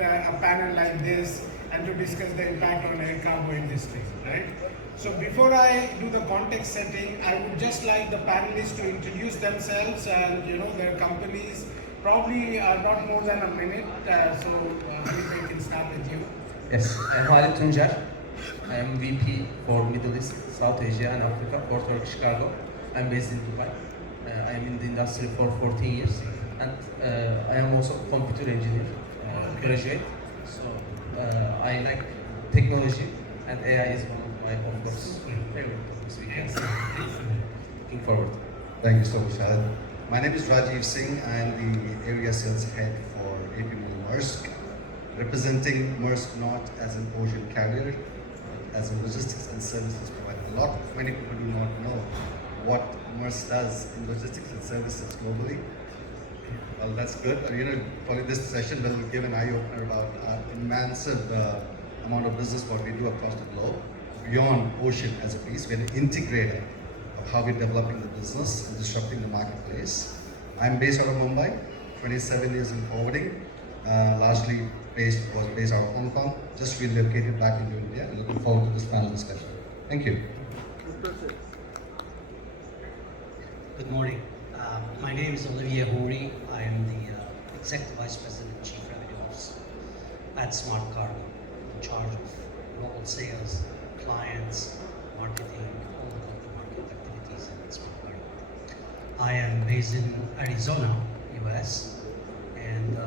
a panel like this and to discuss the impact on air cargo industry, right? So before I do the context setting, I would just like the panelists to introduce themselves and their companies. Probably not more than a minute, so Hamid, I can start with you. Yes, I'm Halit Tuncer. I am VP for Middle East, South Asia and Africa for Turkish Cargo. I'm based in Dubai. I am in the industry for 14 years and I am also a computer engineer graduate. So I like technology and AI is one of my, of course, favorite topics we can see. Looking forward. Thank you so much, Khaled. My name is Rajiv Singh. I am the area sales head for AP Moller Maersk, representing Maersk not as an ocean carrier, but as a logistics and services provider. Many people do not know what Maersk does in logistics and services globally. Well, that's good. Probably this session will give an eye-opener about massive amount of business what we do across the globe, beyond ocean as a piece. We're an integrator of how we're developing the business and disrupting the marketplace. I'm based out of Mumbai, 27 years in forwarding, largely based out of Hong Kong, just relocated back into India, and looking forward to this panel discussion. Thank you. Good morning. My name is Olivier Houry. I am the Executive Vice President and Chief Revenue Officer at Smart Cargo, in charge of global sales, clients, marketing, all the go-to-market activities at Smart Cargo. I am based in Arizona, US, and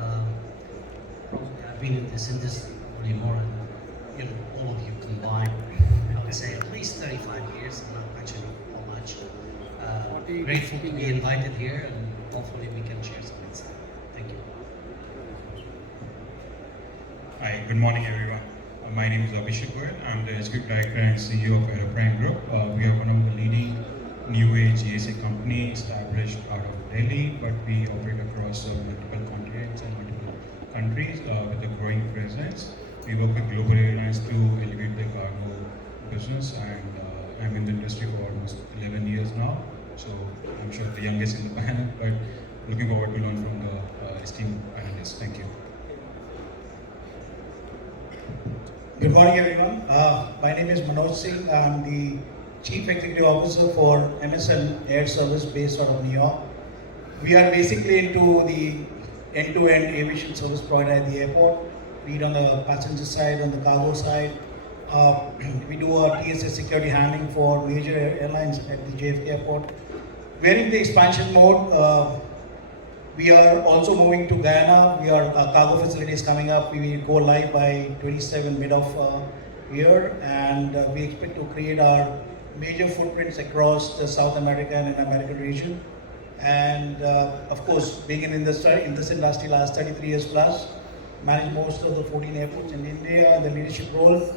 probably I've been in this industry probably more than all of you combined. I would say at least 35 years, and not actually how much. Grateful to be invited here, and hopefully we can share some insight. Thank you. Hi, good morning everyone. My name is Abhishek Goyal. I'm the Executive Director and CEO of Aeroprime Group. We are one of the leading new age GSA company established out of Delhi, but we operate across multiple continents and multiple countries with a growing presence. We work with global airlines to elevate their cargo business, and I'm in the industry for almost 11 years now. So I'm sure the youngest in the panel, but looking forward to learn from the esteemed panelists. Thank you. Good morning, everyone. My name is Manoj Singh. I'm the Chief Executive Officer for MSN Air Service based out of New York. We are basically into the end-to-end aviation service provider at the airport, be it on the passenger side, on the cargo side. We do our TSA security handling for major airlines at the JFK airport. We're in the expansion mode. We are also moving to Guyana. Our cargo facility is coming up. We will go live by 27 mid of year, and we expect to create our major footprints across the South American and American region. And of course, being in this industry last 33 years plus, managed most of the 14 airports in India in the leadership role.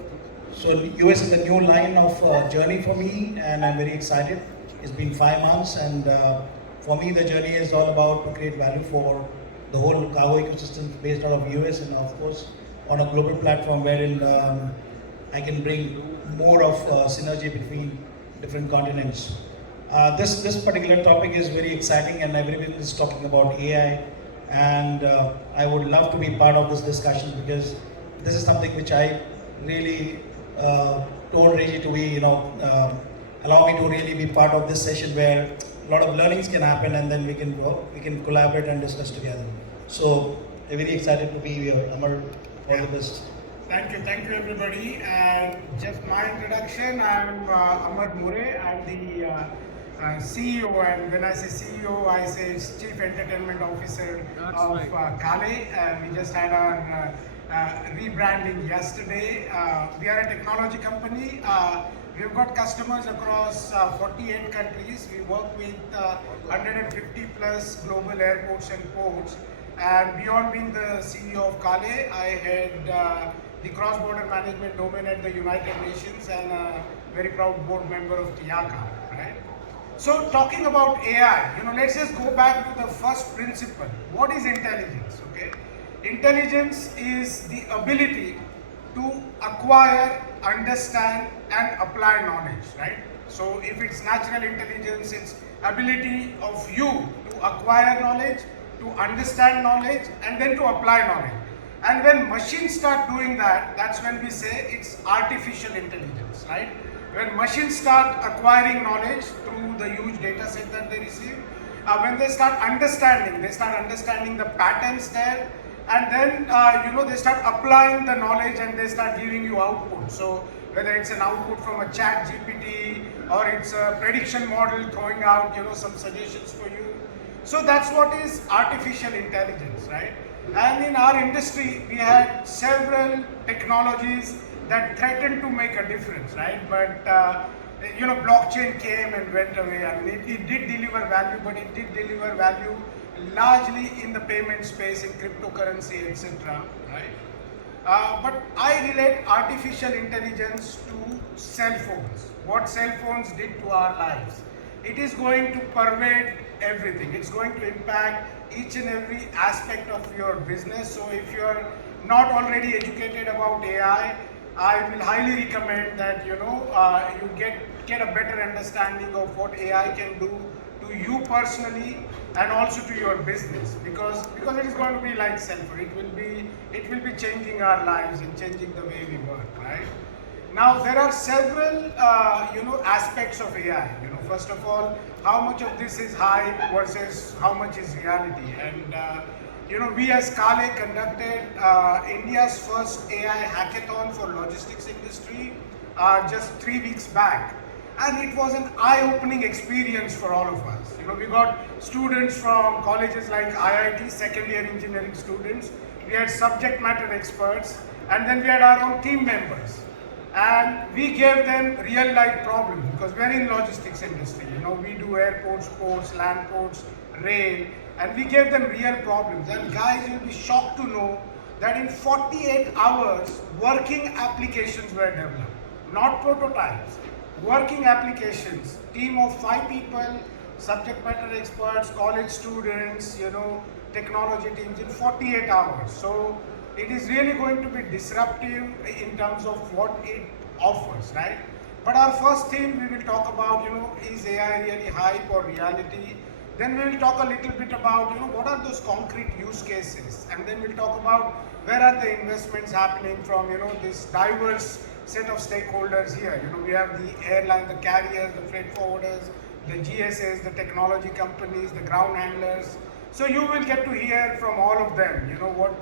So US is a new line of journey for me, and I'm very excited. It's been 5 months, and for me the journey is all about to create value for the whole cargo ecosystem based out of US, and of course on a global platform wherein I can bring more of synergy between different continents. This particular topic is very exciting, and everyone is talking about AI, and I would love to be part of this discussion because this is something which I really told Reggie to be, allow me to really be part of this session where a lot of learnings can happen, and then we can collaborate and discuss together. So I'm very excited to be here. Amar, all the best. Thank you everybody. Just my introduction, I'm Amar More. I'm the CEO, and when I say CEO, I say Chief Entertainment Officer of Kale. We just had our rebranding yesterday. We are a technology company. We've got customers across 48 countries. We work with 150 plus global airports and ports. And beyond being the CEO of Kale, I had the cross-border management domain at the United Nations and a very proud board member of TIACA, right? So talking about AI, let's just go back to the first principle. What is intelligence, okay? Intelligence is the ability to acquire, understand, and apply knowledge, right? So if it's natural intelligence, it's ability of you to acquire knowledge, to understand knowledge, and then to apply knowledge. And when machines start doing that, that's when we say it's artificial intelligence, right? When machines start acquiring knowledge through the huge data set that they receive, when they start understanding the patterns there, and then they start applying the knowledge and they start giving you output. So whether it's an output from a chat GPT or it's a prediction model throwing out some suggestions for you. So that's what is artificial intelligence, right? And in our industry, we had several technologies that threatened to make a difference, right? But blockchain came and went away. I mean, it did deliver value, but it did deliver value largely in the payment space, in cryptocurrency, etc. Right? But I relate artificial intelligence to cell phones. What cell phones did to our lives. It is going to pervade everything. It's going to impact each and every aspect of your business. So if you're not already educated about AI, I will highly recommend that you get a better understanding of what AI can do to you personally and also to your business, because it is going to be like cell phone. It will be changing our lives and changing the way we work, right? Now there are several aspects of AI. First of all, how much of this is hype versus how much is reality. And we as Kale conducted India's first AI hackathon for logistics industry just 3 weeks back. And it was an eye-opening experience for all of us. We got students from colleges like IIT, second year engineering students. We had subject matter experts, and then we had our own team members. And we gave them real life problems because we're in logistics industry. We do airports, ports, land ports, rail, and we gave them real problems. And guys, you'll be shocked to know that in 48 hours, working applications were developed, not prototypes. Working applications, team of 5 people, subject matter experts, college students, technology teams in 48 hours. So it is really going to be disruptive in terms of what it offers, right? But our first theme we will talk about, is AI really hype or reality? Then we will talk a little bit about, what are those concrete use cases? And then we'll talk about where are the investments happening from, this diverse set of stakeholders here. We have the airline, the carriers, the freight forwarders, the GSAs, the technology companies, the ground handlers. So you will get to hear from all of them,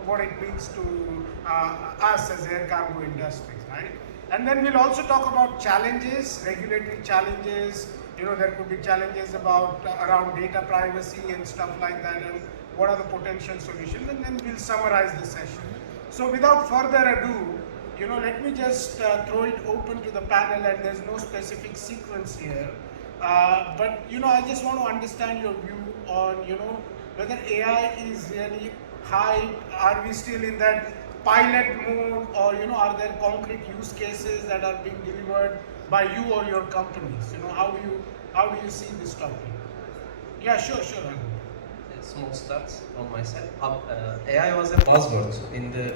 what it means to us as air cargo industries, right? And then we'll also talk about challenges, regulatory challenges. There could be challenges around data privacy and stuff like that, and what are the potential solutions, and then we'll summarize the session. So without further ado, let me just throw it open to the panel, and there's no specific sequence here. But I just want to understand your view on, whether AI is really hype. Are we still in that pilot mode, or are there concrete use cases that are being delivered by you or your companies? How do you see this topic? Yeah, sure. A small start on my side. AI was a buzzword in the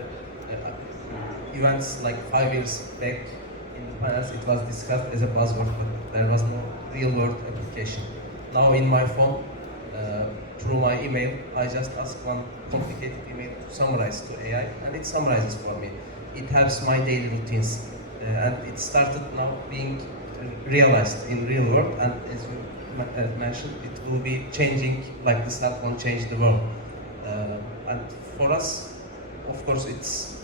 events like 5 years back in the past. It was discussed as a buzzword, but there was no real world application. Now in my phone, through my email, I just ask one complicated email to summarize to AI, and it summarizes for me. It helps my daily routines, and it started now being realized in real world, and as you mentioned, it will be changing like the cell phone changed the world. And for us, of course, it's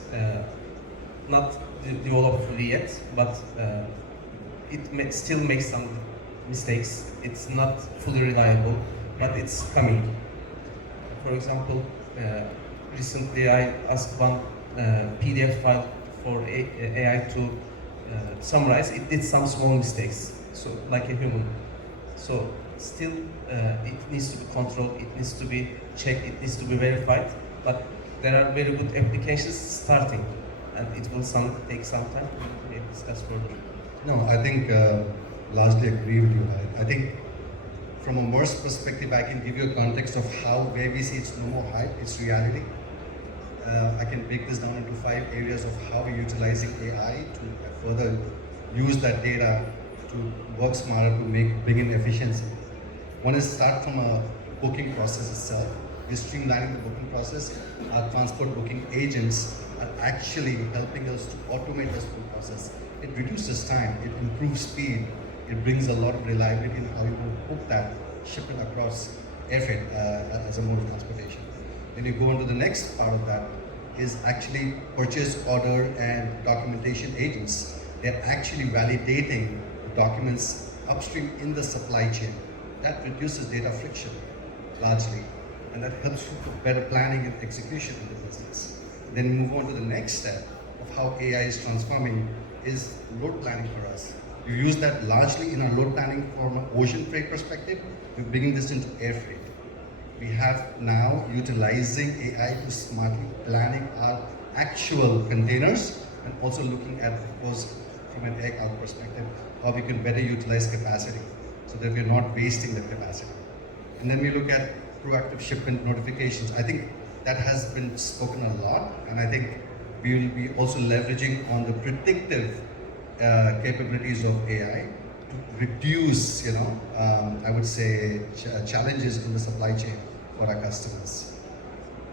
not developed fully yet, but it still makes some mistakes. It's not fully reliable, but it's coming. For example, recently I asked one PDF file for AI to summarize. It did some small mistakes, so like a human. So still, it needs to be controlled, it needs to be checked, it needs to be verified. But there are very good applications starting, and it will take some time. We will discuss further. No, I think largely agree with you. I think from a MERS perspective, I can give you a context of where we see it's no more hype, it's reality. I can break this down into 5 areas of how we're utilizing AI to further use that data to work smarter, to bring in efficiency. One is start from a booking process itself. We're streamlining the booking process. Our transport booking agents are actually helping us to automate this whole process. It reduces time, it improves speed, it brings a lot of reliability in how you book that shipment across air freight as a mode of transportation. When you go on to the next part of that is actually purchase order and documentation agents. They're actually validating the documents upstream in the supply chain. That reduces data friction largely, and that helps with better planning and execution in the business. Then move on to the next step of how AI is transforming is load planning for us. We use that largely in our load planning from an ocean freight perspective. We're bringing this into air freight. We have now utilizing AI to smartly planning our actual containers and also looking at, of course, from an air cargo perspective, how we can better utilize capacity so that we're not wasting that capacity. And then we look at proactive shipment notifications. I think that has been spoken a lot, and I think we will be also leveraging on the predictive capabilities of AI to reduce, I would say, challenges in the supply chain for our customers.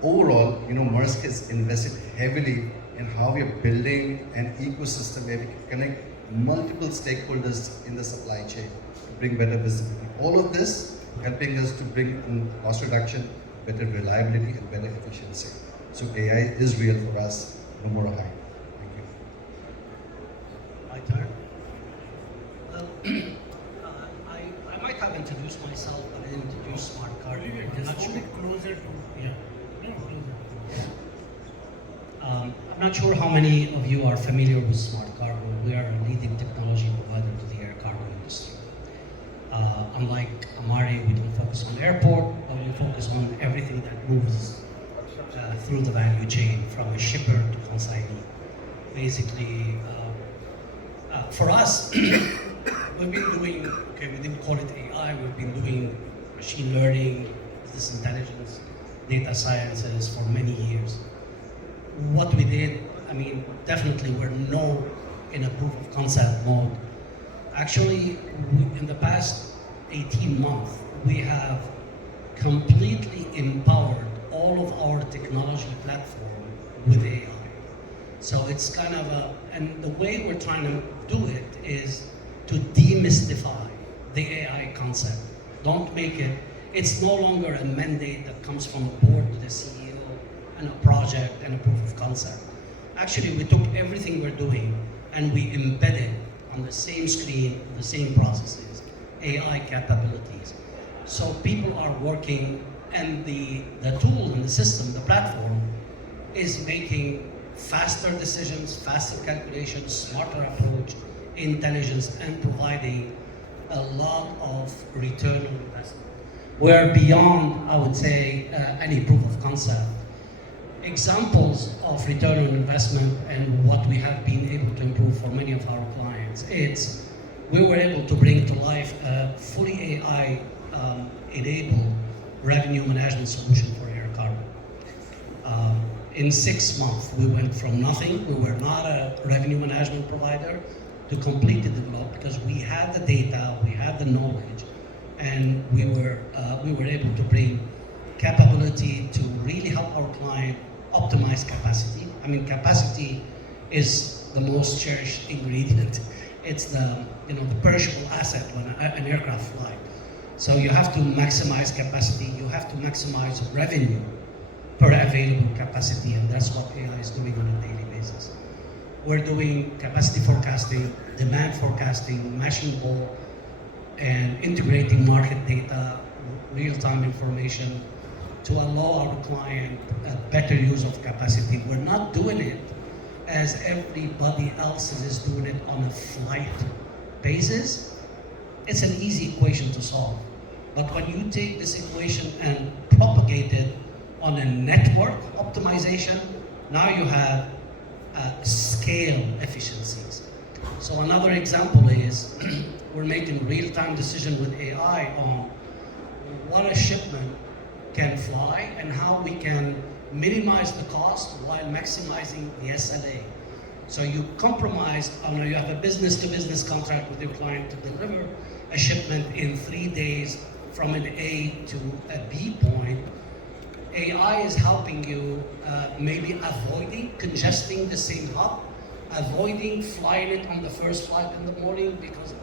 Overall, Maersk has invested heavily in how we are building an ecosystem where we can connect multiple stakeholders in the supply chain to bring better visibility. All of this helping us to bring in cost reduction, better reliability, and better efficiency. So AI is real for us, no more hype. Thank you. My turn. Well, I might have introduced myself, but I didn't introduce Smart Cargo. I'm not Just sure. move it closer to, Yeah. no, closer. I'm not sure how many of you are familiar with Smart Cargo. We are a leading technology provider to the air cargo industry. Unlike Amari, we don't focus on airport, but we focus on everything that moves through the value chain, from a shipper to consignee. Basically, for us, we've been doing, we didn't call it AI, we've been doing machine learning, business intelligence, data sciences for many years. What we did, definitely we're now in a proof of concept mode. Actually, in the past 18 months, we have completely empowered all of our technology platform with AI. So it's kind of and the way we're trying to do it is to demystify the AI concept. Don't make it's no longer a mandate that comes from the board to the CEO and a project and a proof of concept. Actually, we took everything we're doing and we embedded on the same screen, the same processes, AI capabilities. So people are working, and the tool and the system, the platform, is making faster decisions, faster calculations, smarter approach, intelligence, and providing a lot of return on investment. We're beyond, I would say, any proof of concept. Examples of return on investment and what we have been able to improve for many of our clients, we were able to bring to life a fully AI enabled revenue management solution for air cargo. In 6 months, we went from nothing, we were not a revenue management provider, to completely develop, because we had the data, we had the knowledge, and we were able to bring capability to really help our client optimize capacity. Capacity is the most cherished ingredient. It's the perishable asset when an aircraft flies. So you have to maximize capacity, you have to maximize revenue per available capacity, and that's what AI is doing on a daily basis. We're doing capacity forecasting, demand forecasting, mashable, and integrating market data, real-time information to allow our client a better use of capacity. We're not doing it as everybody else is doing it on a flight basis. It's an easy equation to solve. But when you take this equation and propagate it on a network optimization, now you have scale efficiencies. So another example is we're making real-time decision with AI on what a shipment can fly and how we can minimize the cost while maximizing the SLA. So you compromise, you have a business-to-business contract with your client to deliver a shipment in 3 days from an A to a B point. AI is helping you maybe avoiding congesting the same hub, avoiding flying it on the first flight in the morning because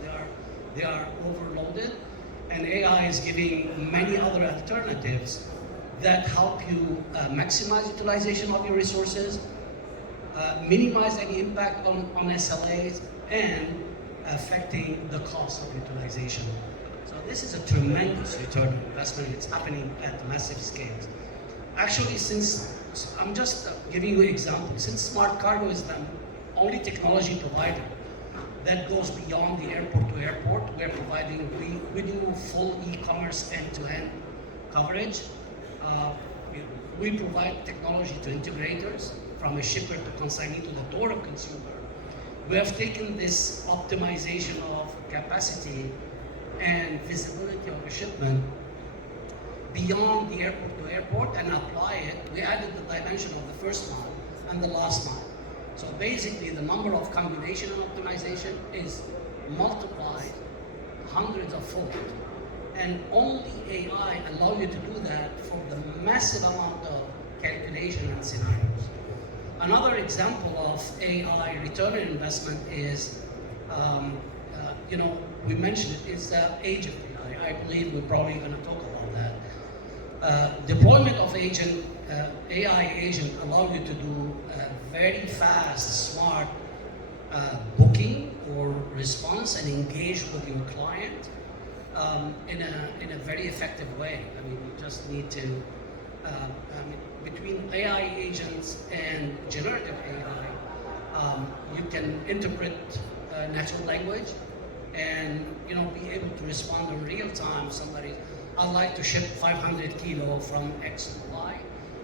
they are overloaded, and AI is giving many other alternatives that help you maximize utilization of your resources, minimize any impact on SLAs, and affecting the cost of utilization. So this is a tremendous return on investment. It's happening at massive scales. Actually, I'm just giving you an example, since Smart Cargo is the only technology provider that goes beyond the airport to airport, we do full e-commerce end-to-end coverage. We provide technology to integrators, from a shipper to consignee to the door of consumer. We have taken this optimization of capacity and visibility of a shipment beyond the airport to airport and apply it. We added the dimension of the first mile and the last mile. So basically the number of combination and optimization is multiplied hundreds of fold. And only AI allow you to do that for the massive amount of calculation and scenarios. Another example of AI return on investment is, we mentioned it, is agent AI. I believe we're probably going to talk about that. Deployment of AI agent allow you to do very fast, smart booking or response and engage with your client in a very effective way. I mean, you just need to, between AI agents and generative AI, you can interpret natural language and be able to respond in real time. Somebody, I'd like to ship 500 kilo from X to Y,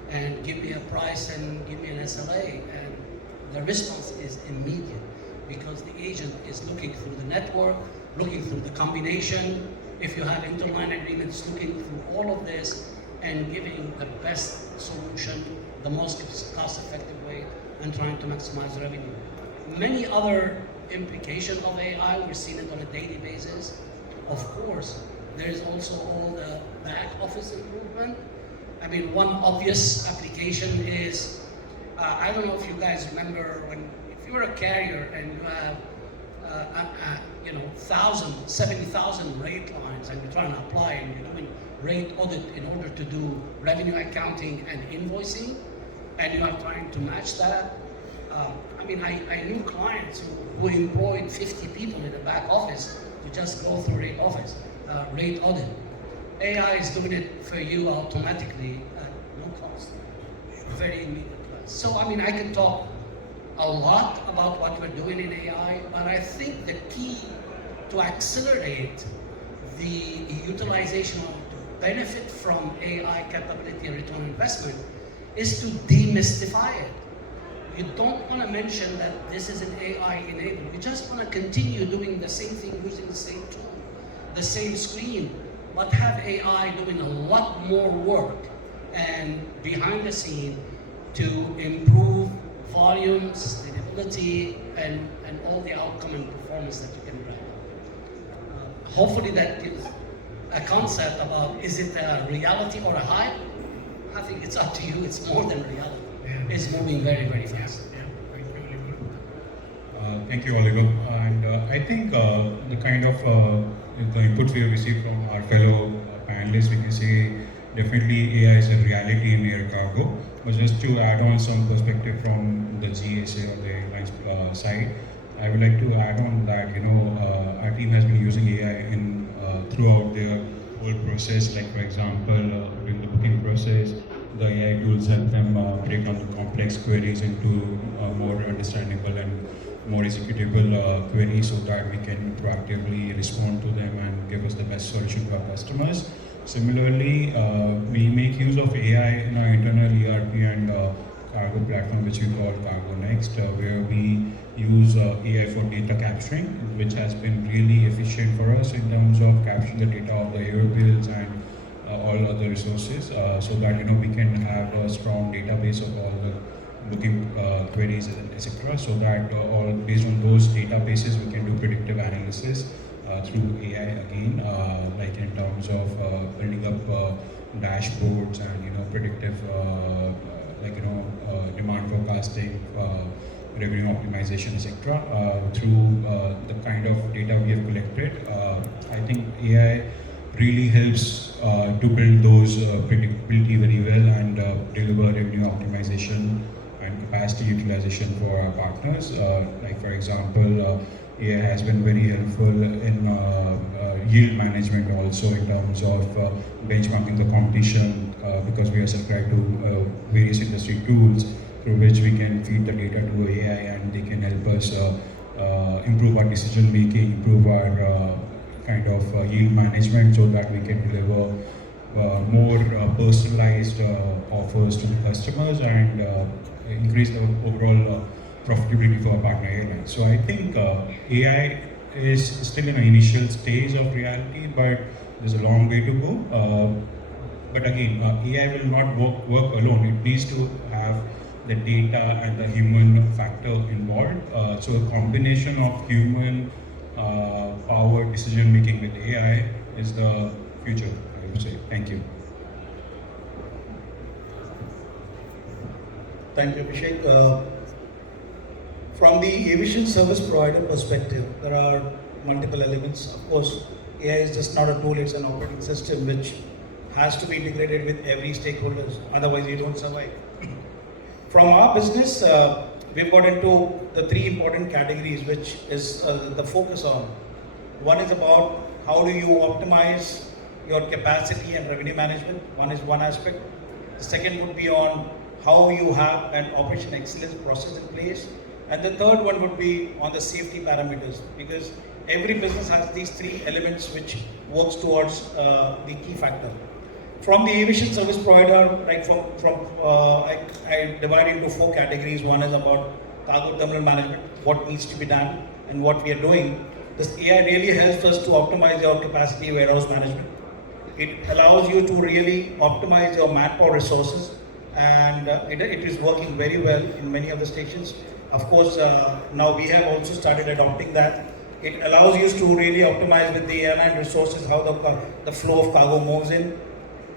and give me a price and give me an SLA, and the response is immediate because the agent is looking through the network, looking through the combination. If you have interline agreements, looking through all of this and giving the best solution, the most cost-effective way, and trying to maximize revenue. Many other implications of AI, we're seeing it on a daily basis. Of course, there's also all the back office improvement. I mean, one obvious application is, I don't know if you guys remember if you're a carrier and you have 70,000 rate lines and you're trying to apply and you're doing rate audit in order to do revenue accounting and invoicing, and you are trying to match that. I knew clients who employed 50 people in the back office to just go through rate audit. AI is doing it for you automatically at no cost, very immediate. So I can talk a lot about what we're doing in AI, but I think the key to accelerate the utilization or to benefit from AI capability and return on investment is to demystify it. You don't want to mention that this is an AI enabled. You just want to continue doing the same thing using the same tool, the same screen, but have AI doing a lot more work and behind the scene to improve volume, sustainability, and all the outcome and performance that you can bring. Hopefully that gives a concept about, is it a reality or a hype? I think it's up to you. It's more than reality. It's moving very, very fast. Thank you, Oliver. And I think the kind of the inputs we have received from our fellow panelists, we can say definitely AI is a reality in air cargo. But just to add on some perspective from the GSA or the airlines side, I would like to add on that our team has been using AI in throughout their whole process. Like for example, during the booking process, the AI tools help them break down the complex queries into more understandable and more executable queries so that we can proactively respond to them and give us the best solution to our customers. Similarly, we make use of AI in our internal ERP and cargo platform, which we call Cargo Next, where we use AI for data capturing, which has been really efficient for us in terms of capturing the data of the air bills and all other resources, so that we can have a strong database of all the booking queries, etc. So that all based on those databases, we can do predictive analysis through AI again, like in terms of building up dashboards and predictive demand forecasting, revenue optimization, etc. Through the kind of data we have collected. I think AI really helps to build those predictability very well and deliver revenue optimization and capacity utilization for our partners. Like for example, AI has been very helpful in yield management also in terms of benchmarking the competition because we are subscribed to various industry tools through which we can feed the data to AI and they can help us improve our decision making, improve our kind of yield management so that we can deliver more personalized offers to the customers and increase the overall profitability for our partner airlines. So I think AI is still in an initial stage of reality, but there's a long way to go. But again, AI will not work alone. It needs to have the data and the human factor involved. So a combination of human power decision making with AI is the future, I would say. Thank you. Thank you, Abhishek. From the aviation service provider perspective, there are multiple elements. Of course, AI is just not a tool, it's an operating system which has to be integrated with every stakeholders, otherwise you don't survive. From our business, we've got into the three important categories which is the focus on. One is about how do you optimize your capacity and revenue management. One is one aspect. The second would be on how you have an operation excellence process in place. And the third one would be on the safety parameters, because every business has these three elements which works towards the key factor. From the aviation service provider, like I divide into four categories. One is about cargo terminal management, what needs to be done and what we are doing. This AI really helps us to optimize your capacity warehouse management. It allows you to really optimize your manpower resources, and it is working very well in many of the stations. Of course, now we have also started adopting that. It allows you to really optimize with the airline resources how the flow of cargo moves in.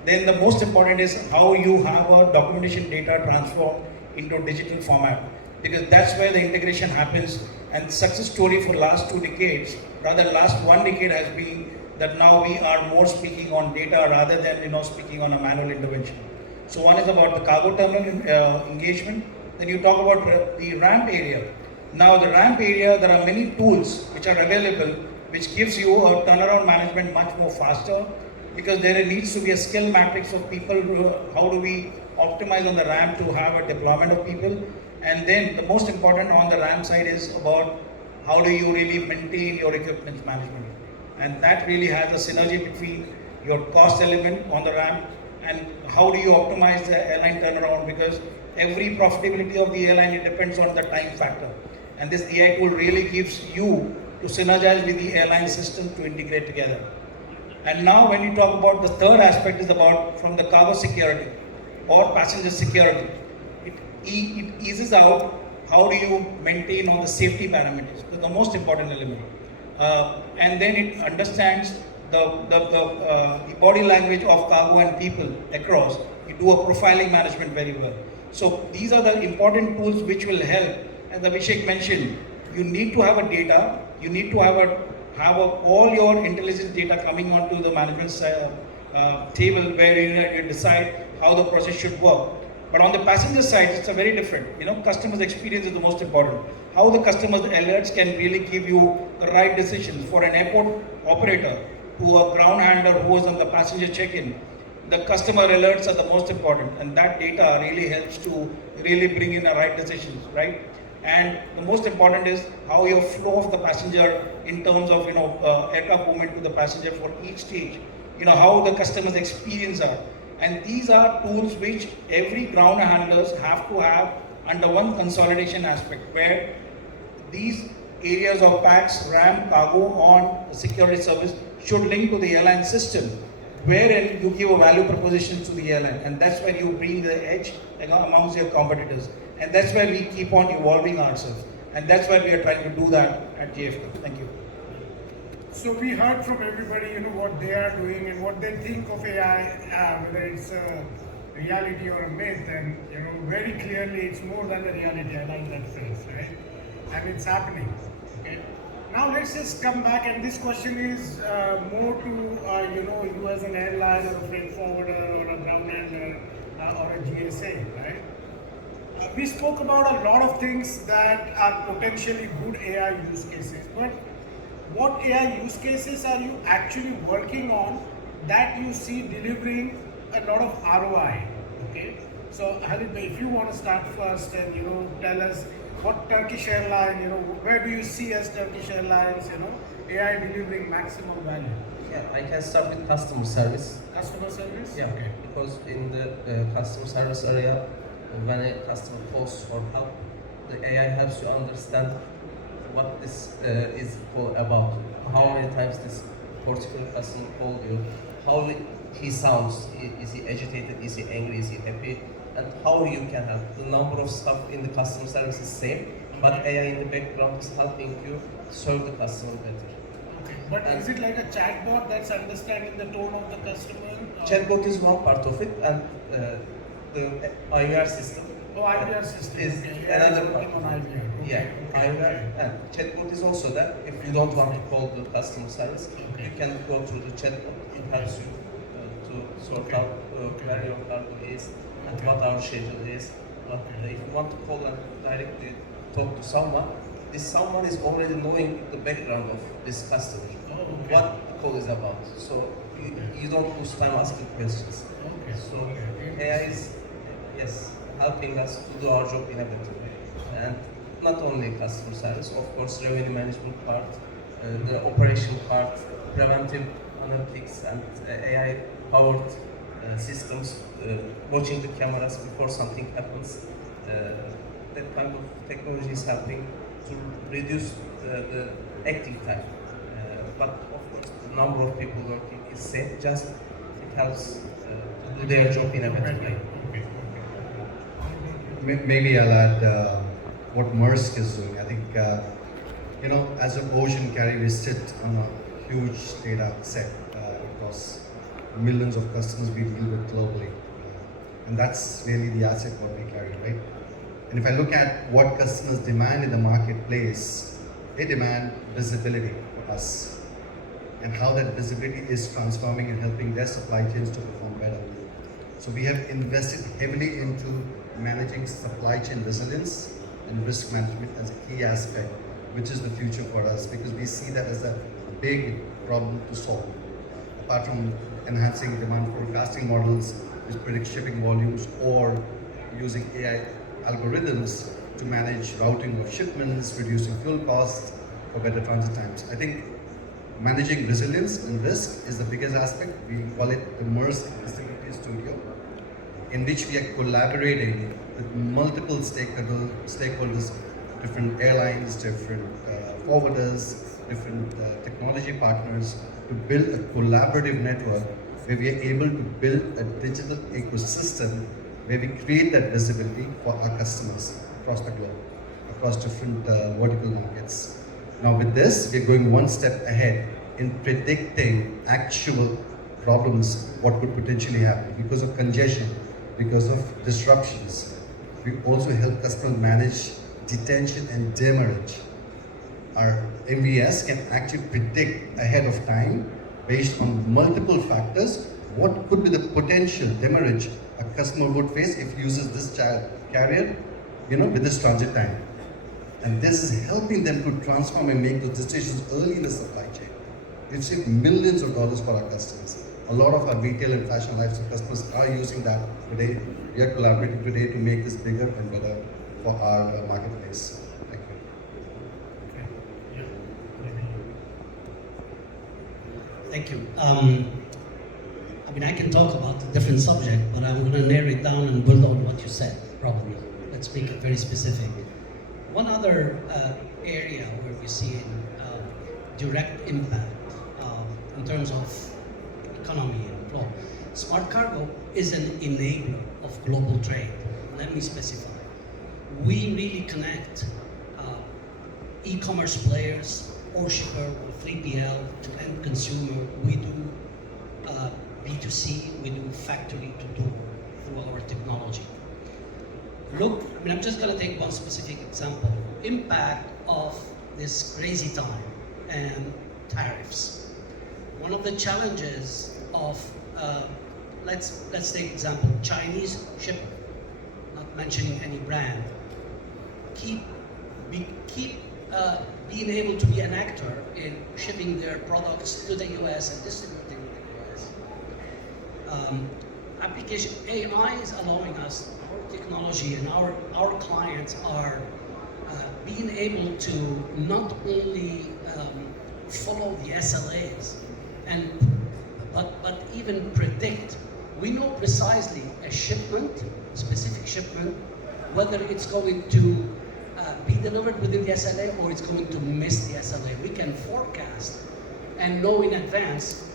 Then the most important is how you have a documentation data transformed into digital format, because that's where the integration happens. And success story for last 2 decades, rather last 1 decade, has been that now we are more speaking on data rather than speaking on a manual intervention. So one is about the cargo terminal engagement. Then you talk about the ramp area. Now the ramp area, there are many tools which are available which gives you a turnaround management much more faster, because there needs to be a skill matrix of people. How do we optimize on the ramp to have a deployment of people? And then the most important on the ramp side is about how do you really maintain your equipment management. And that really has a synergy between your cost element on the ramp and how do you optimize the airline turnaround, because every profitability of the airline, it depends on the time factor. And this AI tool really gives you to synergize with the airline system to integrate together. And now when you talk about the third aspect is about from the cargo security or passenger security. It eases out how do you maintain all the safety parameters. That's the most important element. And then it understands the body language of cargo and people across. You do a profiling management very well. So these are the important tools which will help. As Abhishek mentioned, you need to have a data, you need to have all your intelligence data coming onto the management table where you decide how the process should work. But on the passenger side, it's a very different. Customer's experience is the most important. How the customer's alerts can really give you the right decisions. For an airport operator to a ground handler who is on the passenger check-in, the customer alerts are the most important, and that data really helps to really bring in the right decisions, right? And the most important is how your flow of the passenger in terms of aircraft movement to the passenger for each stage, how the customer's experience are. And these are tools which every ground handlers have to have under one consolidation aspect, where these areas of PAX, RAM, cargo, on security service should link to the airline system, wherein you give a value proposition to the airline, and that's where you bring the edge amongst your competitors. And that's where we keep on evolving ourselves. And that's why we are trying to do that at JFK. Thank you. So we heard from everybody, what they are doing and what they think of AI, whether it's a reality or a myth, and very clearly it's more than a reality. I like that phrase, right? And it's happening. Okay. Now let's just come back, and this question is more to you as an airline or a freight forwarder or a ground handler or a GSA, right? We spoke about a lot of things that are potentially good AI use cases, but what AI use cases are you actually working on that you see delivering a lot of ROI? Okay, so Khalid bhai, if you want to start first and tell us what Turkish Airlines, where do you see as Turkish Airlines, AI delivering maximum value? Yeah, I can start with customer service. Customer service? Yeah, Okay. because in the customer service area, when a customer calls for help, the AI helps you understand what this is all about. How many times this particular customer called you, how he sounds, is he agitated, is he angry, is he happy, and how you can help. The number of stuff in the customer service is same, but AI in the background is helping you serve the customer better. Okay. But is it like a chatbot that's understanding the tone of the customer? Chatbot is one part of it, and the IVR system Oh, IVR system. is Okay. another It's part. working on IVR. Okay. Yeah, IVR and chatbot is also that. If you don't want to call the customer service, you can go through the chatbot. It helps you to sort out where your cargo is and what our schedule is. But if you want to call and directly talk to someone, this someone is already knowing the background of this customer, Oh, okay. what the call is about. So you don't lose time asking questions. Okay. So Okay. AI is, yes, helping us to do our job in a better way. And not only customer service, of course, revenue management part, the operation part, preventive analytics and AI-powered systems, watching the cameras before something happens. That kind of technology is helping to reduce the active time. But of course, the number of people working is same, just it helps to do their job in a better way. Maybe I'll add what Maersk is doing. I think, as an ocean carrier, we sit on a huge data set across millions of customers we deal with globally. And that's really the asset what we carry, right? And if I look at what customers demand in the marketplace, they demand visibility for us and how that visibility is transforming and helping their supply chains to perform better. So we have invested heavily into managing supply chain resilience and risk management as a key aspect, which is the future for us, because we see that as a big problem to solve. Apart from enhancing demand forecasting models, which predict shipping volumes, or using AI algorithms to manage routing of shipments, reducing fuel costs for better transit times. I think managing resilience and risk is the biggest aspect. We call it the Maersk Visibility Studio, in which we are collaborating with multiple stakeholders, different airlines, different forwarders, different technology partners, to build a collaborative network where we are able to build a digital ecosystem where we create that visibility for our customers across the globe, across different vertical markets. Now with this, we're going one step ahead in predicting actual problems, what could potentially happen because of congestion, because of disruptions. We also help customers manage detention and demurrage. Our MVS can actually predict ahead of time, based on multiple factors, what could be the potential demurrage a customer would face if he uses this carrier, with this transit time. And this is helping them to transform and make those decisions early in the supply chain. We've saved millions of dollars for our customers. A lot of our retail and fashion lifestyle customers are using that today. We are collaborating today to make this bigger and better for our marketplace. Thank you. Thank you. I can talk about a different subject, but I'm going to narrow it down and build on what you said, probably. Let's make it very specific. One other area where we see direct impact in terms of economy and flow. Smart Cargo is an enabler of global trade. Let me specify. We really connect e-commerce players or shipper with 3PL to end consumer. We do B2C, we do factory to door through our technology. Look, I mean, I'm just going to take one specific example. Impact of this crazy time and tariffs. One of the challenges of, let's take example, Chinese shipper, not mentioning any brand, keep being able to be an actor in shipping their products to the US and distributing in the US. Application AI is allowing us, our technology and our clients are being able to not only follow the SLAs but even predict. We know precisely a shipment, specific shipment, whether it's going to be delivered within the SLA or it's going to miss the SLA. We can forecast and know in advance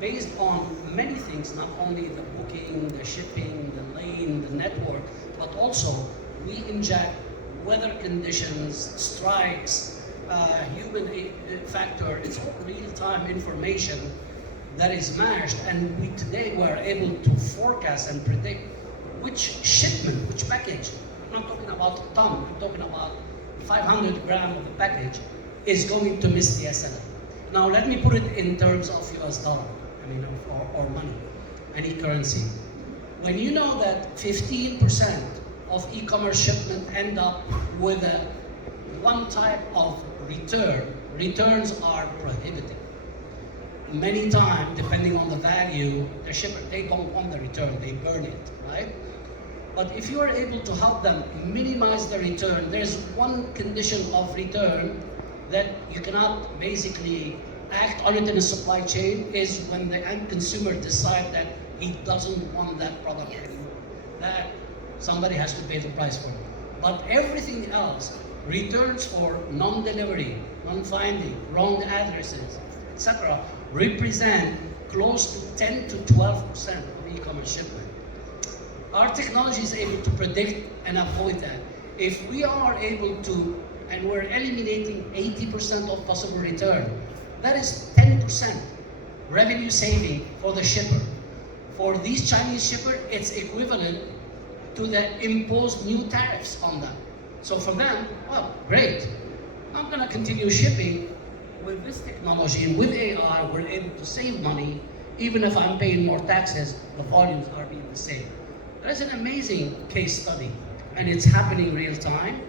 based on many things, not only the booking, the shipping, the lane, the network, but also we inject weather conditions, strikes, human factor. It's all real-time information that is matched, and we today were able to forecast and predict which shipment, which package. I'm not talking about a ton, I'm talking about 500 grams of a package is going to miss the SLA. Now let me put it in terms of US dollar, I mean, or money, any currency. When you know that 15% of e-commerce shipment end up with one type of return, returns are prohibited. Many times, depending on the value, the shipper, they don't want the return, they burn it, right? But if you are able to help them minimize the return, there's one condition of return that you cannot basically act on it in a supply chain, is when the end consumer decides that he doesn't want that product anymore. That somebody has to pay the price for it. But everything else, returns for non-delivery, non-finding, wrong addresses, etc., represent close to 10 to 12% of e-commerce shipment. Our technology is able to predict and avoid that. If we are able to, and we're eliminating 80% of possible return, that is 10% revenue saving for the shipper. For these Chinese shippers, it's equivalent to the imposed new tariffs on them. So for them, well, great. I'm gonna continue shipping with this technology, and with AI, we're able to save money. Even if I'm paying more taxes, the volumes are being the same. There's an amazing case study, and it's happening real time.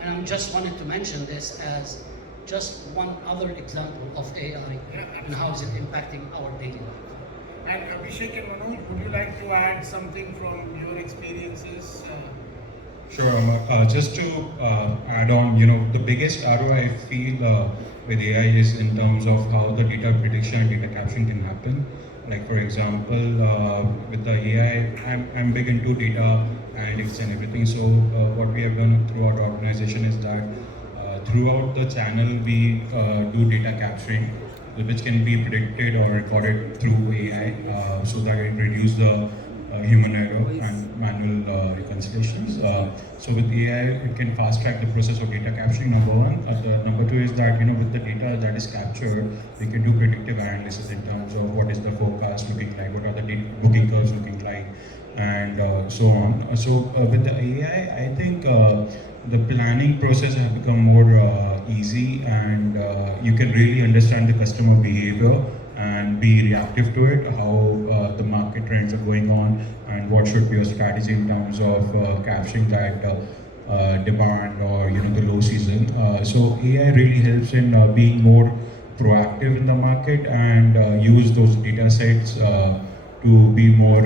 And I just wanted to mention this as just one other example of AI and how is it impacting our daily life. And Abhishek and Manoj, would you like to add something from your experiences? Sure. Just to add on, the biggest ROI I feel with AI is in terms of how the data prediction and data capturing can happen. Like for example, with the AI, I'm big into data analytics and everything. So what we have done throughout our organization is that throughout the channel we do data capturing, which can be predicted or recorded through AI, so that it reduces the human error and manual reconciliations. So with AI, it can fast track the process of data capturing, number one. Number two is that, with the data that is captured, we can do predictive analysis in terms of what is the forecast looking like, what are the booking curves looking like, and so on. So with the AI, I think the planning process has become more easy, and you can really understand the customer behavior and be reactive to it, how the market trends are going on, and what should be your strategy in terms of capturing that demand or the low season. So AI really helps in being more proactive in the market and use those data sets to be more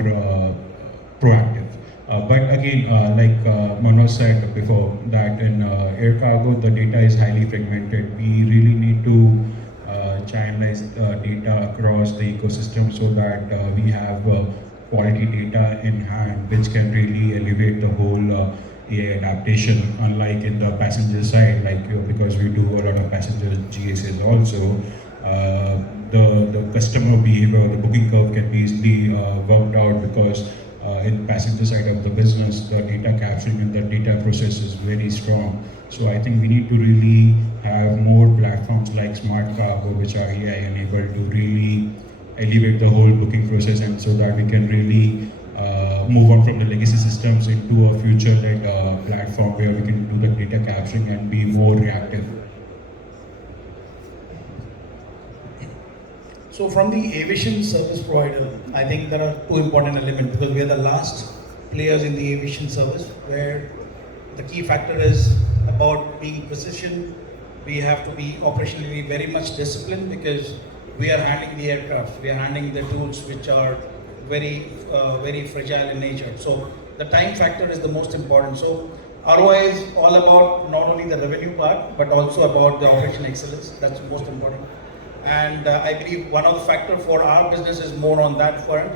proactive. But again, like Manoj said before, that in air cargo the data is highly fragmented. We really need to channelize data across the ecosystem so that we have quality data in hand, which can really elevate the whole AI adaptation. Unlike in the passenger side, because we do a lot of passenger GSAs also, the customer behavior, the booking curve can be easily worked out, because in passenger side of the business, the data capturing and the data process is very strong. So I think we need to really have more platforms like Smart Cargo, which are AI enabled, to really elevate the whole booking process, and so that we can really move on from the legacy systems into a future-led platform where we can do the data capturing and be more reactive. So from the aviation service provider, I think there are two important elements because we are the last players in the aviation service where the key factor is about being precision. We have to be operationally very much disciplined because we are handling the aircraft, we are handling the tools which are very fragile in nature. So the time factor is the most important. So ROI is all about not only the revenue part but also about the operation excellence. That's the most important. And I believe one of the factors for our business is more on that front,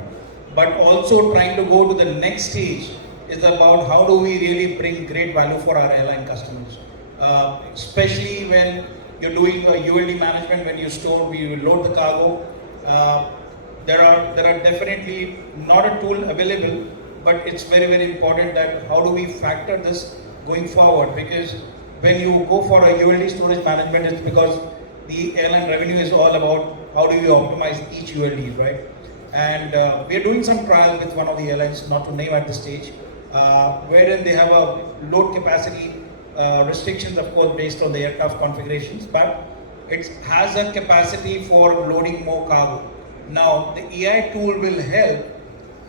but also trying to go to the next stage is about how do we really bring great value for our airline customers, especially when you're doing a ULD management. When you store, we load the cargo. There are definitely not a tool available, but it's very important that how do we factor this going forward, because when you go for a ULD storage management, it's because the airline revenue is all about how do you optimize each ULD, right? And we are doing some trials with one of the airlines, not to name at this stage, wherein they have a load capacity restrictions, of course, based on the aircraft configurations, but it has a capacity for loading more cargo. Now, the AI tool will help.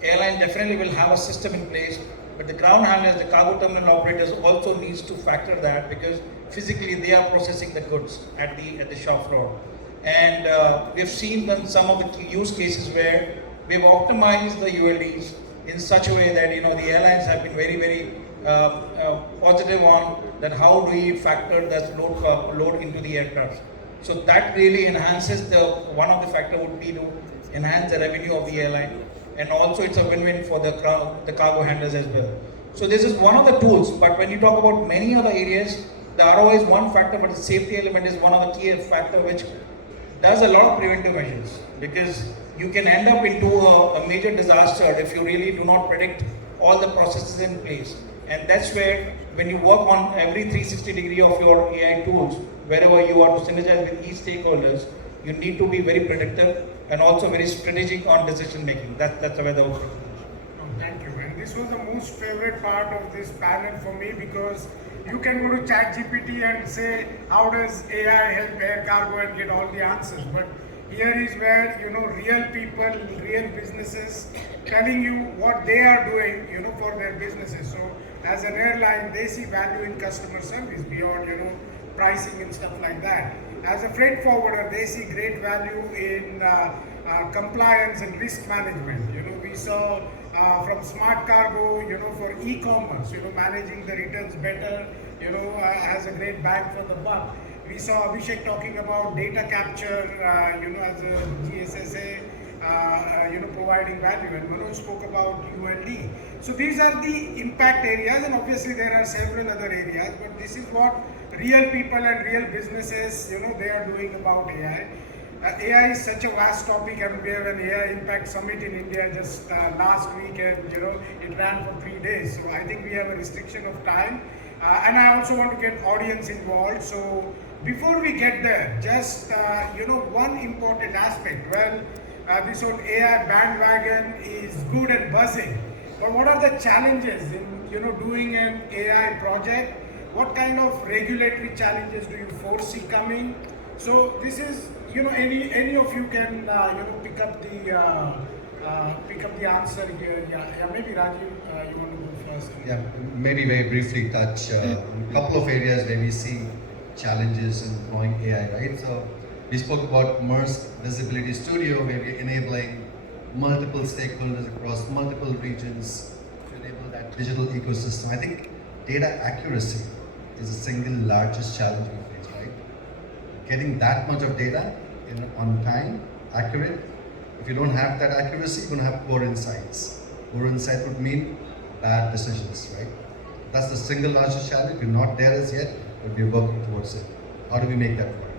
Airline definitely will have a system in place, but the ground handlers, the cargo terminal operators also needs to factor that because physically they are processing the goods at the shop floor. And we've seen some of the use cases where we've optimized the ULDs in such a way that the airlines have been very positive on that. How do we factor that load into the aircraft? So that really enhances one of the factor would be to enhance the revenue of the airline, and also it's a win-win for the cargo handlers as well. So this is one of the tools, but when you talk about many other areas, the ROI is one factor, but the safety element is one of the key factor which does a lot of preventive measures, because you can end up into a major disaster if you really do not predict all the processes in place. And that's where when you work on every 360 degree of your AI tools, wherever you are to synergize with each stakeholders, you need to be very predictive and also very strategic on decision making. That's the way the work. Thank you. And this was the most favorite part of this panel for me, because you can go to ChatGPT and say, how does AI help air cargo, and get all the answers. But here is where, real people, real businesses telling you what they are doing, for their businesses. So as an airline, they see value in customer service beyond, pricing and stuff like that. As a freight forwarder, they see great value in compliance and risk management. We saw from Smart Cargo, for e-commerce, managing the returns better, has a great bang for the buck. We saw Abhishek talking about data capture, as a GSSA, providing value, and Manoj spoke about ULD. So these are the impact areas, and obviously there are several other areas, but this is what real people and real businesses, they are doing about AI. AI is such a vast topic, and we have an AI Impact Summit in India just last week, and it ran for 3 days. So I think we have a restriction of time, and I also want to get audience involved. So before we get there, just one important aspect. Well, this whole AI bandwagon is good and buzzing, but what are the challenges in doing an AI project? What kind of regulatory challenges do you foresee coming? So this is, any of you can pick up the answer here. Yeah, maybe Rajiv, you want to go first? Yeah, maybe very briefly touch a couple of areas where we see challenges in deploying AI, right? So we spoke about Maersk Visibility Studio, where we're enabling multiple stakeholders across multiple regions to enable that digital ecosystem. I think data accuracy is the single largest challenge we face, right? Getting that much of data on time, accurate. If you don't have that accuracy, you're going to have poor insights. Poor insight would mean bad decisions, right? That's the single largest challenge. We're not there as yet, but we're working towards it. How do we make that work?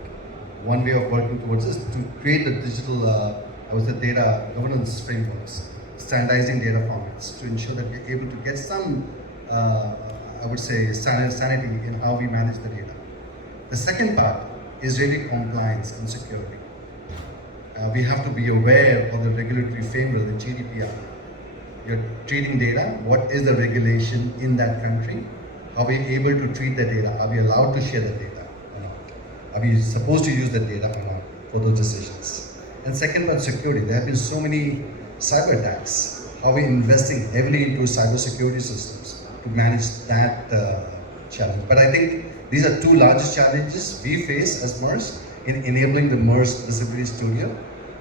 One way of working towards this is to create the digital, data governance frameworks, standardizing data formats to ensure that we're able to get some, I would say, sanity in how we manage the data. The second part is really compliance and security. We have to be aware of the regulatory framework, the GDPR. You're treating data, what is the regulation in that country? Are we able to treat the data? Are we allowed to share the data or not? Are we supposed to use the data or not for those decisions? And second one, security. There have been so many cyber attacks. Are we investing heavily into cyber security systems to manage that challenge? But I think these are two largest challenges we face as MERS in enabling the MERS Disability Studio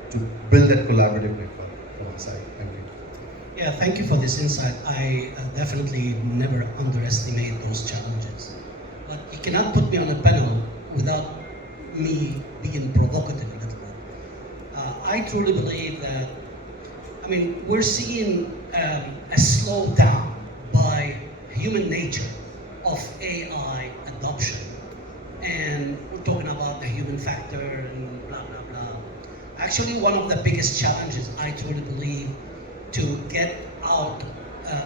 to build that collaborative network from our side. Thank you. Yeah, thank you for this insight. I definitely never underestimate those challenges. But you cannot put me on a panel without me being provocative a little bit. I truly believe that, I mean, we're seeing a slowdown by human nature of AI adoption. And we're talking about the human factor and blah, blah, blah. Actually, one of the biggest challenges, I truly believe, to get out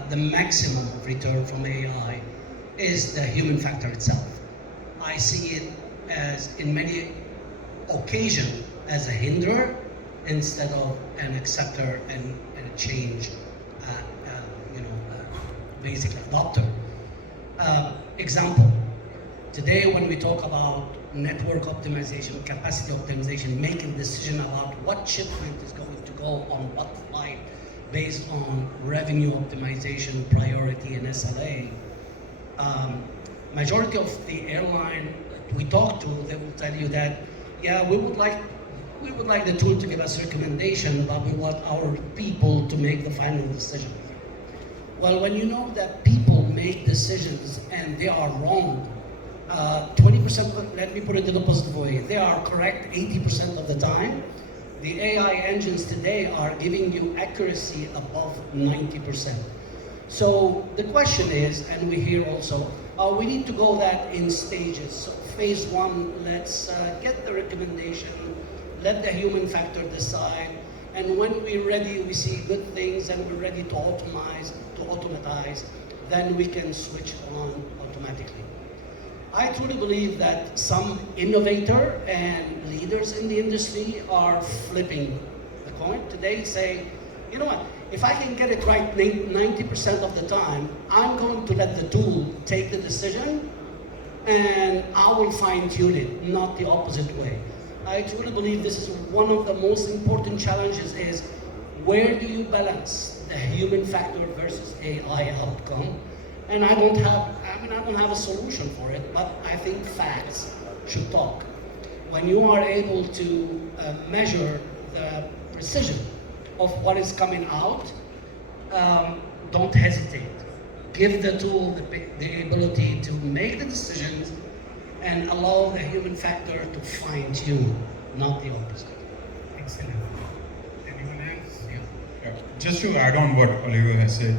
the maximum of return from AI is the human factor itself. I see it as, in many occasions, as a hinderer instead of an acceptor and a change, basic adopter. Example, today when we talk about network optimization, capacity optimization, making decision about what shipment is going to go on what flight based on revenue optimization, priority, and SLA. Majority of the airline we talk to, they will tell you that, yeah, we would like the tool to give us recommendation, but we want our people to make the final decision. Well, when you know that people make decisions and they are wrong, 20%, let me put it in a positive way, they are correct 80% of the time. The AI engines today are giving you accuracy above 90%. So the question is, and we hear also, we need to go that in stages. So phase one, let's get the recommendation, let the human factor decide, and when we're ready, we see good things and we're ready to automatize, then we can switch on automatically. I truly believe that some innovator and leaders in the industry are flipping the coin today, saying, you know what, if I can get it right 90% of the time, I'm going to let the tool take the decision and I will fine tune it, not the opposite way. I truly believe this is one of the most important challenges is where do you balance the human factor versus AI outcome? And I don't have a solution for it, but I think facts should talk. When you are able to measure the precision of what is coming out, don't hesitate. Give the tool the ability to make the decisions and allow the human factor to fine tune, not the opposite. Excellent. Anyone else? Yeah. Yeah. Just to add on what Oliver has said,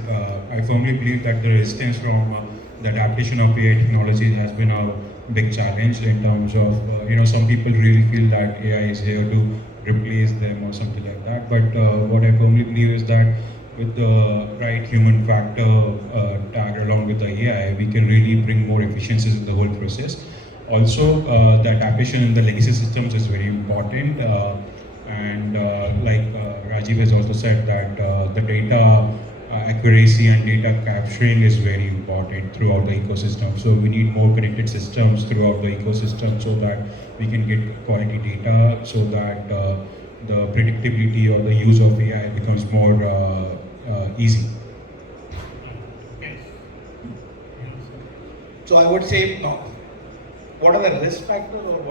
I firmly believe that the resistance from the adaptation of AI technology has been a big challenge in terms of, some people really feel that AI is here to replace them or something like that. But what I firmly believe is that with the right human factor tagged along with the AI, we can really bring more efficiencies in the whole process. Also, the adaptation in the legacy systems is very important. Like Rajiv has also said that the data accuracy and data capturing is very important throughout the ecosystem. So we need more connected systems throughout the ecosystem so that we can get quality data, so that the predictability or the use of AI becomes more easy. So I would say, what are the risk factors or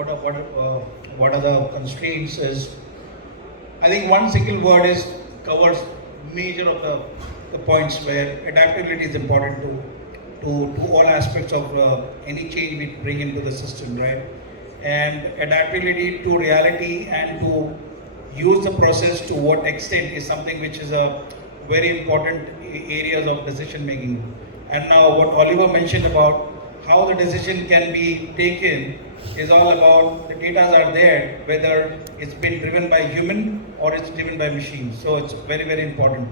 what are the constraints is, I think one single word covers major of the points where adaptability is important to all aspects of any change we bring into the system, right? And adaptability to reality and to use the process to what extent is something which is a very important areas of decision making. And now what Oliver mentioned about how the decision can be taken is all about the data are there, whether it's been driven by human or it's driven by machine. So it's very, very important.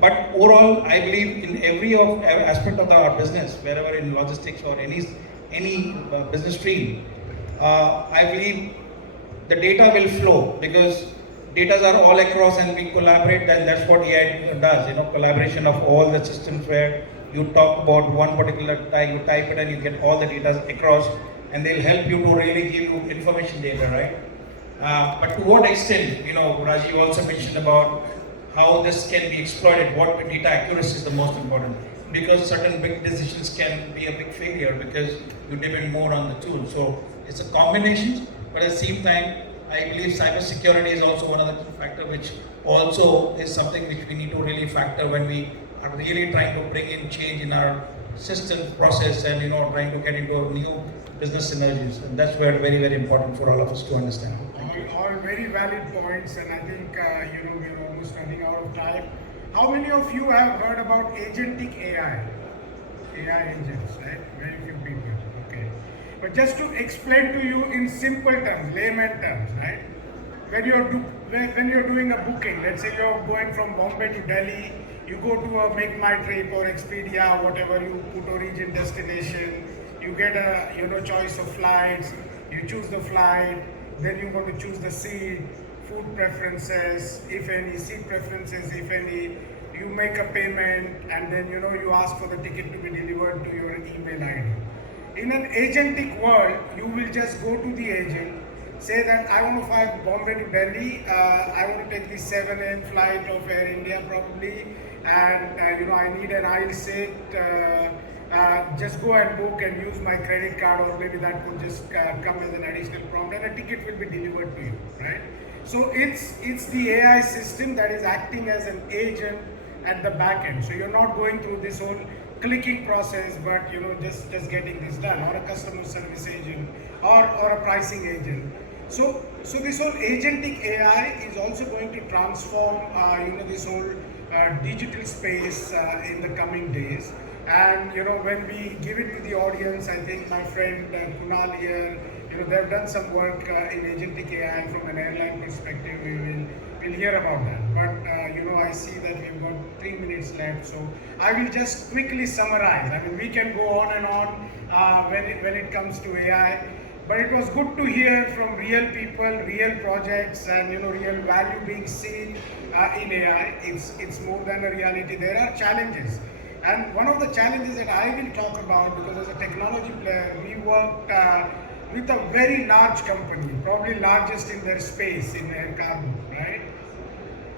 But overall, I believe in every aspect of our business, wherever in logistics or any business stream, I believe the data will flow because data are all across and we collaborate, and that's what AI does. Collaboration of all the systems where you talk about one particular type, you type it and you get all the data across, and they'll help you to really give you information data, right? But to what extent, Rajiv also mentioned about how this can be exploited, what data accuracy is the most important. Because certain big decisions can be a big failure because you depend more on the tool. So it's a combination, but at the same time, I believe cybersecurity is also one of the factor which also is something which we need to really factor when we are really trying to bring in change in our system process and trying to get into new business synergies. And that's where very, very important for all of us to understand. All very valid points, and I think we're almost running out of time. How many of you have heard about agentic AI? AI agents, right? Very few people. Okay. But just to explain to you in simple terms, layman terms, right? When you're doing a booking, let's say you're going from Bombay to Delhi, you go to a Make My Trip or Expedia, whatever, you put origin destination, you get a choice of flights, you choose the flight, then you want to choose the seat, food preferences, if any, seat preferences, if any, you make a payment, and then you ask for the ticket to be delivered to your email ID. In an agentic world, you will just go to the agent, say that I want to fly Bombay to Delhi, I want to take the 7 a.m. flight of Air India probably, and I need an aisle seat. Just go and book and use my credit card, or maybe that could just come as an additional prompt, and a ticket will be delivered to you, right? So it's the AI system that is acting as an agent at the back end. So you're not going through this whole clicking process, but just getting this done, or a customer service agent, or a pricing agent. So this whole agentic AI is also going to transform this whole digital space in the coming days. And when we give it to the audience, I think my friend Kunal here, they've done some work in agentic AI, and from an airline perspective, we'll hear about that. But I see that we've got 3 minutes left, so I will just quickly summarize. I mean, we can go on and on when it comes to AI, but it was good to hear from real people, real projects, and real value being seen in AI. It's more than a reality. There are challenges. And one of the challenges that I will talk about, because as a technology player, we worked with a very large company, probably largest in their space in air cargo, right?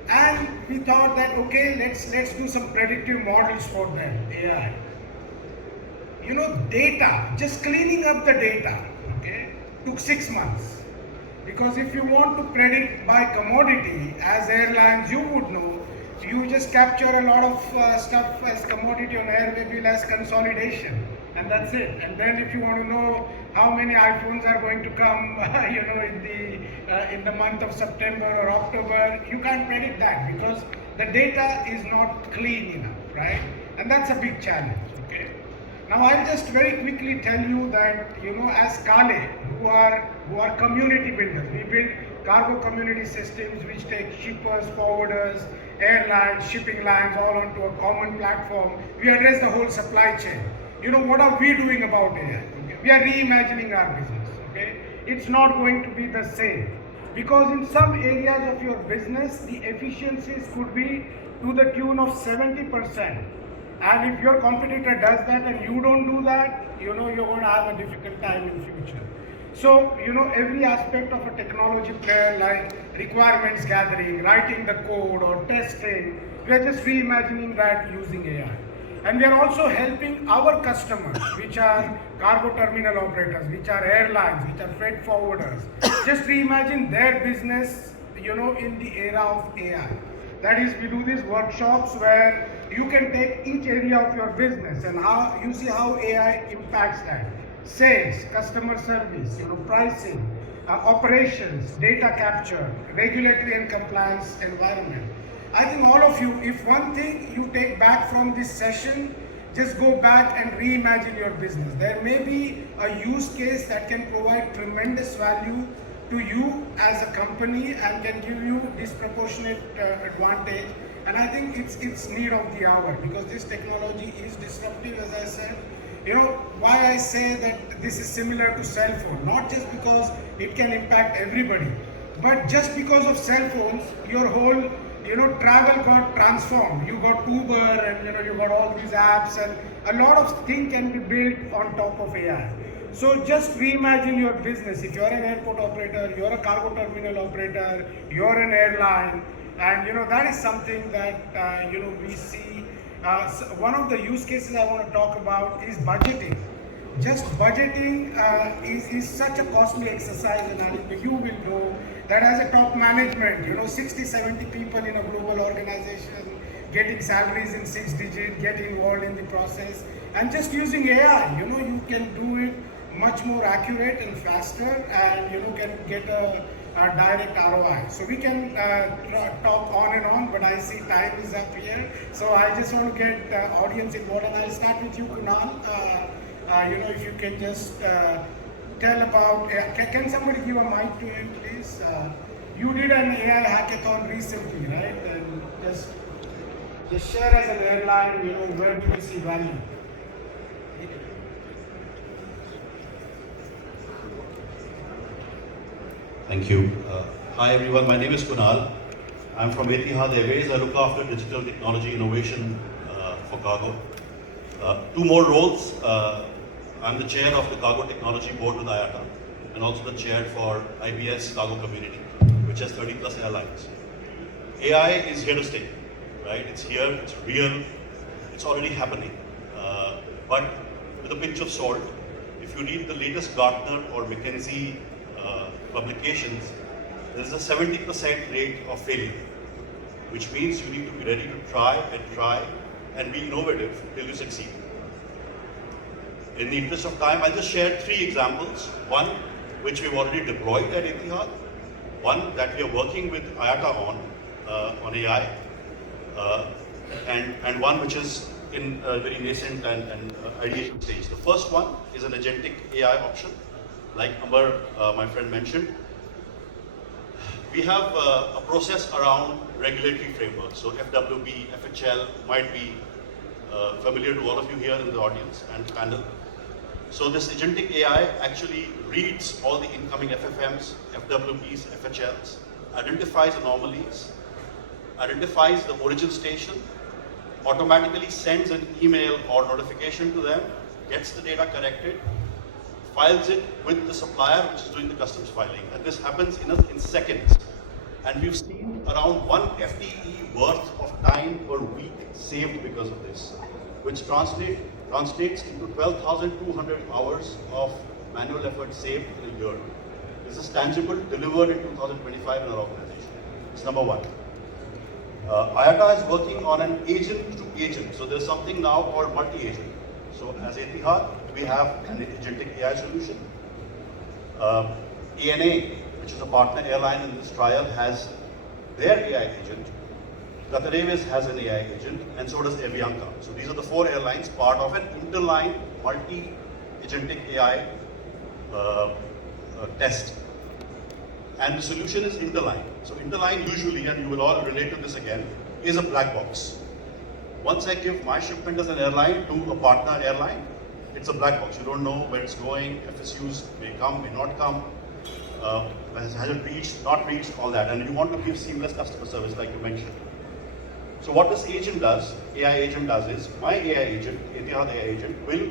And we thought that, okay, let's do some predictive models for them, AI. Data, just cleaning up the data, okay, took 6 months. Because if you want to predict by commodity, as airlines, you would know, you just capture a lot of stuff as commodity on air, maybe less consolidation, and that's it. And then if you want to know how many iPhones are going to come, in the month of September or October, you can't predict that because the data is not clean enough, right? And that's a big challenge. Okay. Now I'll just very quickly tell you that as Kale, who are community builders, we build cargo community systems which take shippers, forwarders, airlines, shipping lines all onto a common platform. We address the whole supply chain. What are we doing about AI? Okay? We are reimagining our business. Okay? It's not going to be the same, because in some areas of your business, the efficiencies could be to the tune of 70%. And if your competitor does that and you don't do that, you're going to have a difficult time in future. So, every aspect of a technology player, like requirements gathering, writing the code or testing, we are just reimagining that using AI. And we are also helping our customers, which are cargo terminal operators, which are airlines, which are freight forwarders, just reimagine their business, in the era of AI. That is, we do these workshops where you can take each area of your business and how you see how AI impacts that. Sales, customer service, pricing, operations, data capture, regulatory and compliance environment. I think all of you, if one thing you take back from this session, just go back and reimagine your business. There may be a use case that can provide tremendous value to you as a company and can give you disproportionate advantage. And I think it's need of the hour because this technology is disruptive, as I said. You know why I say that this is similar to cell phone, not just because it can impact everybody, but just because of cell phones, your whole travel got transformed. You got Uber and you got all these apps, and a lot of things can be built on top of AI. So just reimagine your business. If you're an airport operator, you're a cargo terminal operator, you're an airline, and that is something that we see. One of the use cases I want to talk about is budgeting. Just budgeting is such a costly exercise, and I think you will know that as a top management, 60, 70 people in a global organization getting salaries in 6 digits, get involved in the process, and just using AI, you can do it much more accurate and faster, and can get a direct ROI. So we can talk on and on, but I see time is up here. So I just want to get audience involved, and I'll start with you, Kunal. If you can just tell about, can somebody give a mic to him, please? You did an AI hackathon recently, right? And just share as an airline, where do you see value? Thank you. Hi everyone, my name is Kunal. I'm from Etihad Airways. I look after digital technology innovation for cargo. Two more roles. I'm the chair of the Cargo Technology Board with IATA and also the chair for IBS Cargo Community, which has 30 plus airlines. AI is here to stay, right? It's here, it's real, it's already happening. But with a pinch of salt, if you read the latest Gartner or McKinsey publications, there is a 70% rate of failure, which means you need to be ready to try and be innovative till you succeed. In the interest of time, I'll just share 3 examples. One, which we've already deployed at Etihad. One that we are working with IATA on AI. And one which is in a very nascent and ideation stage. The first one is an agentic AI option. Like Amber, my friend, mentioned, we have a process around regulatory frameworks. So FWB, FHL might be familiar to all of you here in the audience and panel. So this agentic AI actually reads all the incoming FFMs, FWBs, FHLs, identifies anomalies, identifies the origin station, automatically sends an email or notification to them, gets the data corrected, files it with the supplier which is doing the customs filing. And this happens in seconds. And we've seen around 1 FTE worth of time per week saved because of this, which translates into 12,200 hours of manual effort saved in a year. This is tangible, delivered in 2025 in our organization. It's number one. IATA is working on an agent to agent. So there's something now called multi-agent. So as Etihad, we have an agentic AI solution. ANA, which is a partner airline in this trial, has their AI agent. Qatar Airways has an AI agent, and so does Avianca. So these are the 4 airlines part of an interline multi-agentic AI test. And the solution is interline. So interline usually, and you will all relate to this again, is a black box. Once I give my shipment as an airline to a partner airline, it's a black box. You don't know where it's going, FSUs may come, may not come, has it reached, not reached, all that. And you want to give seamless customer service like you mentioned. So what this agent does, AI agent does is, my AI agent, Etihad AI agent, will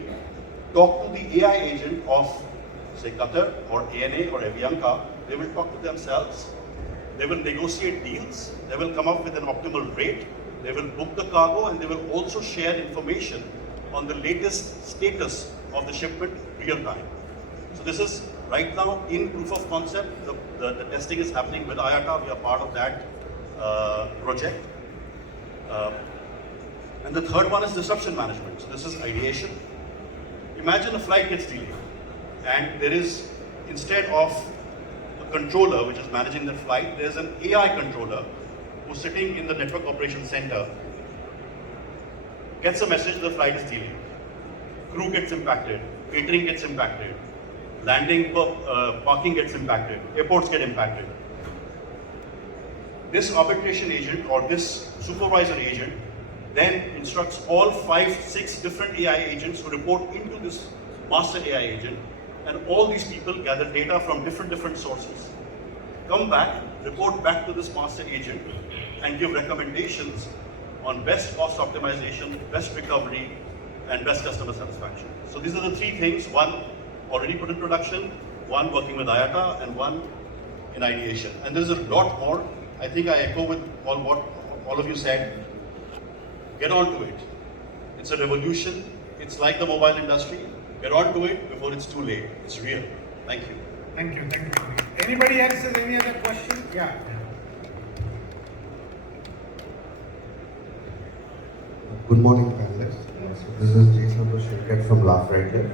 talk to the AI agent of, say, Qatar or ANA or Avianca. They will talk to themselves. They will negotiate deals. They will come up with an optimal rate. They will book the cargo, and they will also share information on the latest status of the shipment real time. So this is right now in proof of concept. The testing is happening with IATA. We are part of that project. And the third one is disruption management. So this is ideation. Imagine a flight gets delayed, and there is, instead of a controller which is managing the flight, there's an AI controller who's sitting in the network operations center, gets a message the flight is delayed. Crew gets impacted, catering gets impacted, landing, parking gets impacted, airports get impacted. this arbitration agent or this supervisor agent then instructs all 5, 6 different AI agents who report into this master AI agent, and all these people gather data from different sources, come back, report back to this master agent, and give recommendations on best cost optimization, best recovery, and best customer satisfaction. So these are the 3 things: one already put in production, one working with IATA, and one in ideation. And there's a lot more. I think I echo with what all of you said. Get on to it. It's a revolution. It's like the mobile industry. Get on to it before it's too late. It's real. Thank you. Thank you. Thank you. Anybody else has any other question? Yeah. Good morning, panelists. So this is Jason Shirkat from Lafayette.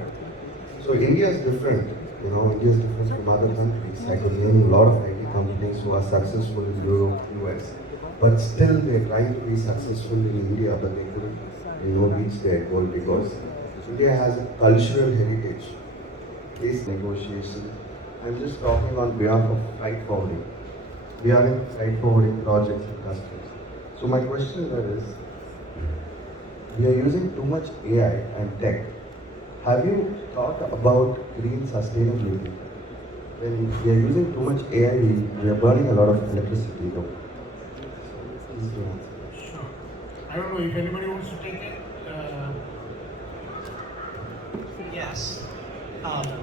So India is different. India is different from other countries. I could name a lot of IT companies who are successful in Europe, US, but still they're trying to be successful in India, but they couldn't, reach their goal because India has a cultural heritage. This negotiation. I'm just talking on behalf of freight forwarding. We are in freight forwarding projects and customers. So my question here is, we are using too much AI and tech. Have you thought about green sustainability? When we are using too much AI, we are burning a lot of electricity. Please do answer. Sure. I don't know if anybody wants to take it. Yes.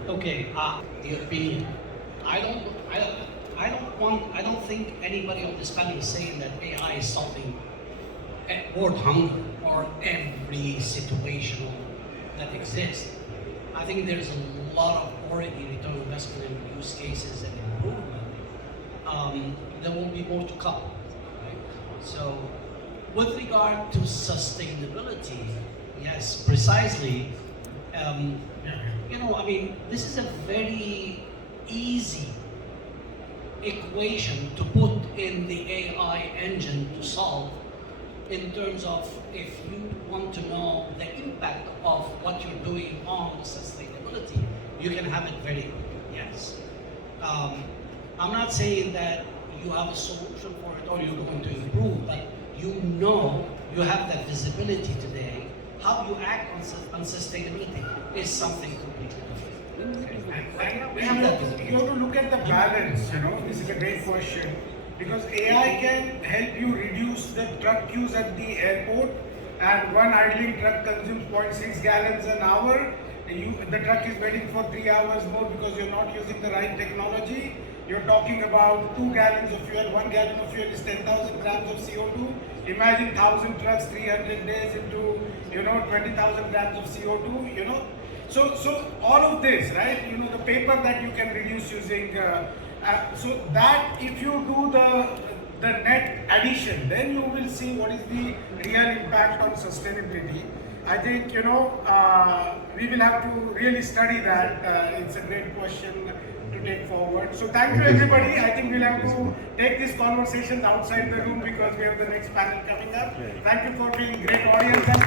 Okay. I don't think anybody on this panel is saying that AI is solving world hunger or every situation that exists. I think there's a lot of already return on investment in use cases and improvement. There will be more to come. Right? So, with regard to sustainability, yes, precisely. This is a very easy equation to put in the AI engine to solve in terms of if you want to know the impact of what you're doing on sustainability, you can have it very quickly, yes. I'm not saying that you have a solution for it or you're going to improve, but you have that visibility today. How you act on sustainability is something completely different. You have to look at the balance, this is a great question. Because AI can help you reduce the truck queues at the airport, and one idling truck consumes 0.6 gallons an hour. The truck is waiting for 3 hours more because you're not using the right technology. You're talking about 2 gallons of fuel. 1 gallon of fuel is 10,000 grams of CO2. Imagine 1,000 trucks, 300 days into 20,000 grams of CO2. So all of this, right? The paper that you can reduce using. So that if you do the net addition, then you will see what is the real impact on sustainability. I think we will have to really study that. It's a great question to take forward. So thank you everybody. I think we'll have to take this conversation outside the room because we have the next panel coming up. Thank you for being a great audience.